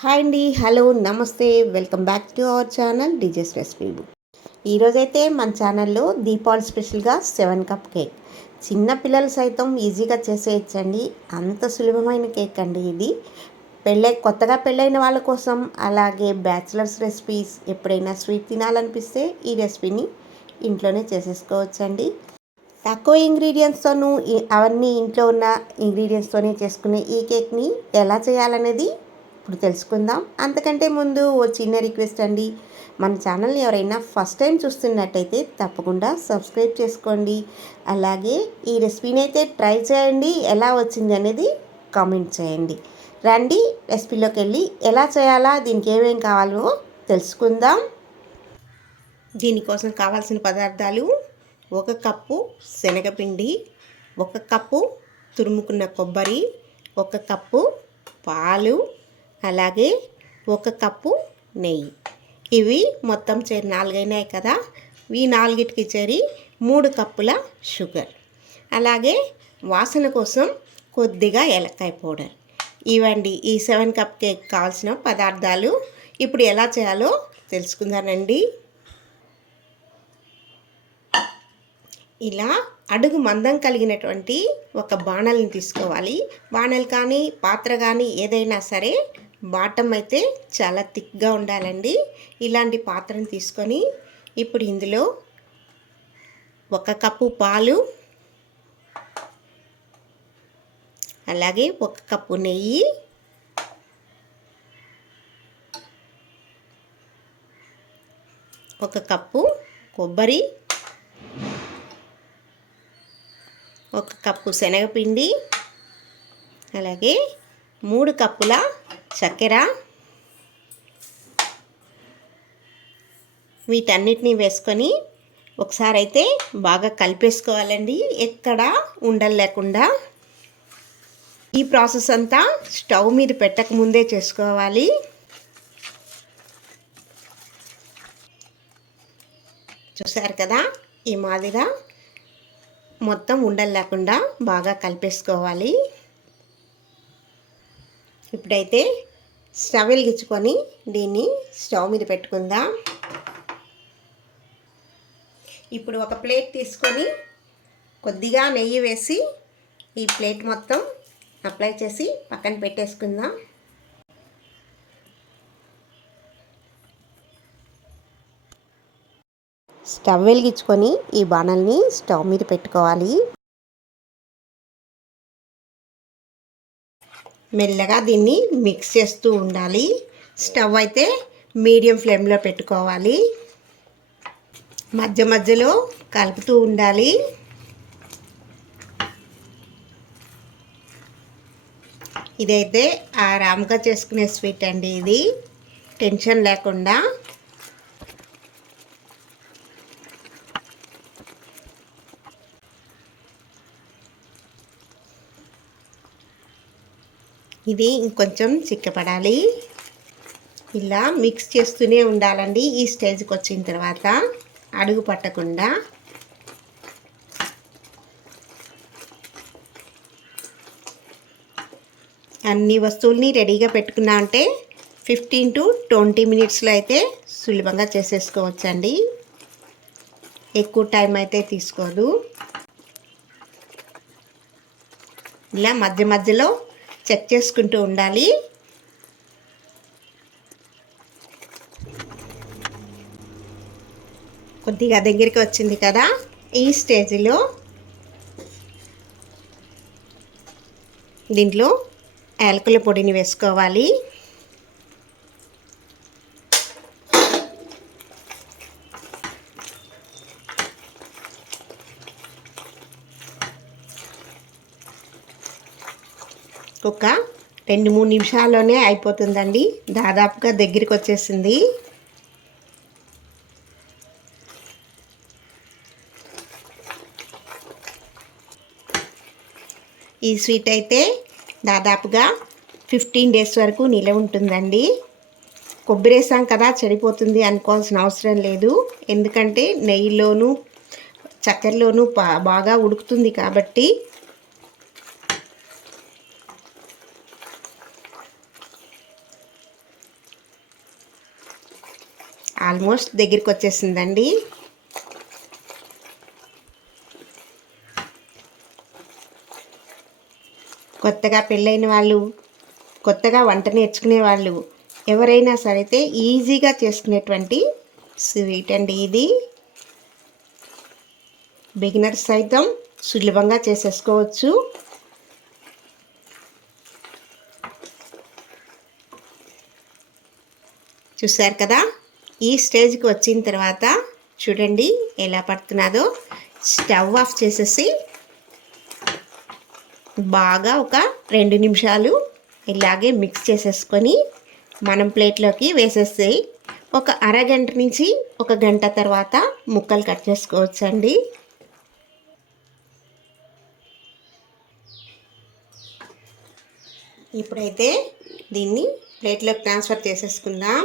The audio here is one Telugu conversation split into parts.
హాయ్ అండి, హలో, నమస్తే, welcome back to our channel DJs recipe book. ఈరోజైతే మన ఛానల్లో దీపావళి స్పెషల్గా 7 కప్ కేక్ చిన్న పిల్లలు సైతం ఈజీగా చేసేయచ్చండి. అంత సులభమైన కేక్ అండి ఇది. కొత్తగా పెళ్ళైన వాళ్ళ కోసం, అలాగే బ్యాచిలర్స్ రెసిపీస్, ఎప్పుడైనా స్వీట్ తినాలనిపిస్తే ఈ రెసిపీని ఇంట్లోనే చేసేసుకోవచ్చండి. తక్కువ ఇంగ్రీడియంట్స్తోనూ అవన్నీ ఇంట్లో ఉన్న ఇంగ్రీడియంట్స్తోనే చేసుకునే ఈ కేక్ని ఎలా చేయాలనేది ఇప్పుడు తెలుసుకుందాం. అంతకంటే ముందు ఓ చిన్న రిక్వెస్ట్ అండి, మన ఛానల్ని ఎవరైనా ఫస్ట్ టైం చూస్తున్నట్టయితే తప్పకుండా సబ్స్క్రైబ్ చేసుకోండి. అలాగే ఈ రెసిపీని అయితే ట్రై చేయండి, ఎలా వచ్చింది అనేది కామెంట్ చేయండి. రండి రెసిపీలోకి వెళ్ళి ఎలా చేయాలా, దీనికి ఏమేం కావాలో తెలుసుకుందాం. దీనికోసం కావాల్సిన పదార్థాలు: 1 కప్పు శనగపిండి, 1 కప్పు తురుముకున్న కొబ్బరి, 1 కప్పు పాలు, అలాగే 1 కప్పు నెయ్యి. ఇవి మొత్తం చేరి 4 అయినాయి కదా. ఈ 4కి చేరి 3 కప్పుల షుగర్, అలాగే వాసన కోసం కొద్దిగా ఏలక్కాయ పౌడర్. ఇవండి ఈ 7 కప్ కేక్ కావాల్సిన పదార్థాలు. ఇప్పుడు ఎలా చేయాలో తెలుసుకుందానండి. ఇలా అడుగు మందం కలిగినటువంటి ఒక బాణల్ని తీసుకోవాలి. బాణలు కానీ పాత్ర కానీ ఏదైనా సరే, బాటమ్ అయితే చాలా థిక్గా ఉండాలండి. ఇలాంటి పాత్రను తీసుకొని ఇప్పుడు ఇందులో 1 కప్పు పాలు, అలాగే 1 కప్పు నెయ్యి, ఒక కప్పు కొబ్బరి, 1 కప్పు శనగపిండి, అలాగే 3 కప్పుల చక్కెర. వీటన్నిటిని వేసుకొని ఒకసారి అయితే బాగా కలిపేసుకోవాలండి, ఎక్కడ ఉండలు లేకుండా. ఈ ప్రాసెస్ అంతా స్టవ్ మీద పెట్టక ముందే చేసుకోవాలి. చూసారు కదా, ఈ మాదిరిగా మొత్తం ఉండలు లేకుండా బాగా కలిపేసుకోవాలి. ఇప్పుడైతే స్టవ్ వెలిగించుకొని దీన్ని స్టవ్ మీద పెట్టుకుందాం. ఇప్పుడు ఒక ప్లేట్ తీసుకొని కొద్దిగా నెయ్యి వేసి ఈ ప్లేట్ మొత్తం అప్లై చేసి పక్కన పెట్టేసుకుందాం. స్టవ్ వెలిగించుకొని ఈ బాణల్ని స్టవ్ మీద పెట్టుకోవాలి. మెల్లగా దీన్ని మిక్స్ చేస్తూ ఉండాలి. స్టవ్ అయితే మీడియం ఫ్లేమ్లో పెట్టుకోవాలి. మధ్య మధ్యలో కలుపుతూ ఉండాలి. ఇదైతే ఆరాంగా చేసుకునే స్వీట్ అండి. ఇది టెన్షన్ లేకుండా. ఇది ఇంకొంచెం చిక్కపడాలి. ఇలా మిక్స్ చేస్తూనే ఉండాలండి. ఈ స్టేజ్కి వచ్చిన తర్వాత అడుగు పట్టకుండా. అన్ని వస్తువుల్ని రెడీగా పెట్టుకున్నా అంటే 15 to 20 మినిట్స్లో అయితే సులభంగా చేసేసుకోవచ్చండి. ఎక్కువ టైం అయితే తీసుకోదు. ఇలా మధ్య మధ్యలో చెక్ చేసుకుంటూ ఉండాలి. కొద్దిగా దగ్గరికి వచ్చింది కదా. ఈ స్టేజ్లో దీంట్లో యాలకుల పొడిని వేసుకోవాలి. ఒక 2-3 నిమిషాల్లోనే అయిపోతుందండి. దాదాపుగా దగ్గరికి వచ్చేసింది. ఈ స్వీట్ అయితే దాదాపుగా 15 డేస్ వరకు నిలవ ఉంటుందండి. కొబ్బరి వేసాం కదా చెడిపోతుంది అనుకోవాల్సిన అవసరం లేదు. ఎందుకంటే నెయ్యిలోనూ చక్కెరలోనూ బాగా ఉడుకుతుంది కాబట్టి. ఆల్మోస్ట్ దగ్గరికి వచ్చేసిందండి. కొత్తగా పెళ్ళైన వాళ్ళు, కొత్తగా వంట నేర్చుకునే వాళ్ళు ఎవరైనా సరైతే ఈజీగా చేసుకునేటువంటి స్వీట్ అండి ఇది. బిగినర్స్ సైతం సులభంగా చేసేసుకోవచ్చు. చూసారు కదా, ఈ స్టేజ్కి వచ్చిన తర్వాత చూడండి ఎలా పడుతున్నదో. స్టవ్ ఆఫ్ చేసేసి బాగా ఒక 2 నిమిషాలు ఇలాగే మిక్స్ చేసేసుకొని మనం ప్లేట్లోకి వేసేసి ఒక అరగంట నుంచి 1 గంట తర్వాత ముక్కలు కట్ చేసుకోవచ్చండి. ఇప్పుడైతే దీన్ని ప్లేట్లోకి ట్రాన్స్ఫర్ చేసేసుకుందాం.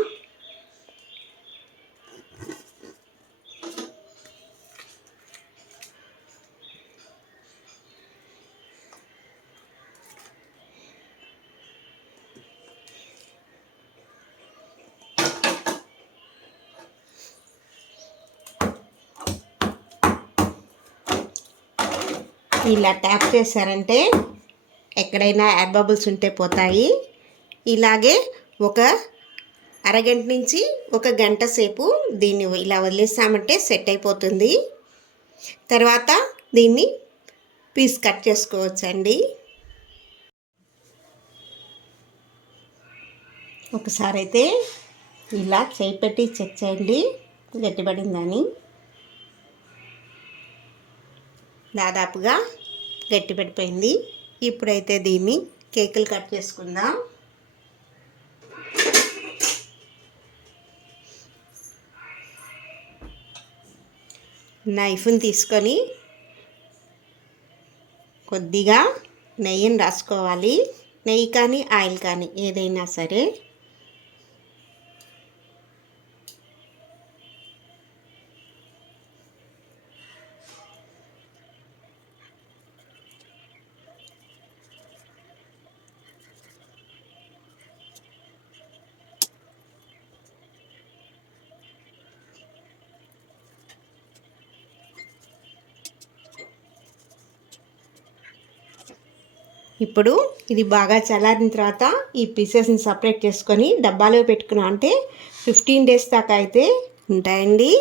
ఇలా ట్యాప్ చేశారంటే ఎక్కడైనా ఎయిర్ బబుల్స్ ఉంటే పోతాయి. ఇలాగే ఒక అరగంట నుంచి 1 గంట సేపు దీన్ని ఇలా వదిలేసామంటే సెట్ అయిపోతుంది. తర్వాత దీన్ని పీస్ కట్ చేసుకోవచ్చండి. ఒకసారి అయితే ఇలా చేయి పెట్టి చెక్ చేయండి గట్టిపడిందని. దాదాపుగా గట్టిపడిపోయింది. ఇప్పుడైతే దీన్ని కేకులు కట్ చేసుకుందాం. నైఫ్ని తీసుకొని కొద్దిగా నెయ్యిని రాసుకోవాలి. నెయ్యి కానీ ఆయిల్ కానీ ఏదైనా సరే. ఇప్పుడు ఇది బాగా చల్లారిన తర్వాత ఈ పీసెస్ని సపరేట్ చేసుకొని డబ్బాలో పెట్టుకున్నా అంటే 15 డేస్ దాకా అయితే ఉంటాయండి.